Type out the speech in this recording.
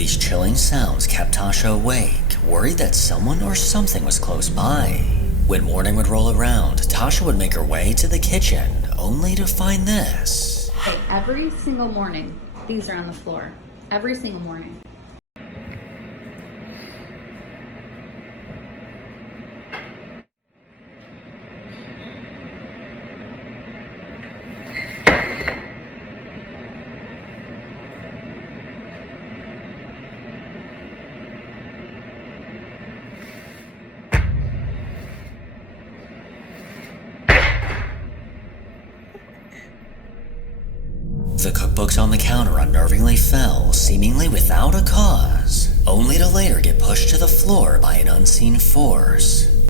These chilling sounds kept Tasha awake, worried that someone or something was close by. When morning would roll around, Tasha would make her way to the kitchen, only to find this. Okay, every single morning, these are on the floor. Every single morning. The cookbooks on the counter unnervingly fell, seemingly without a cause, only to later get pushed to the floor by an unseen force.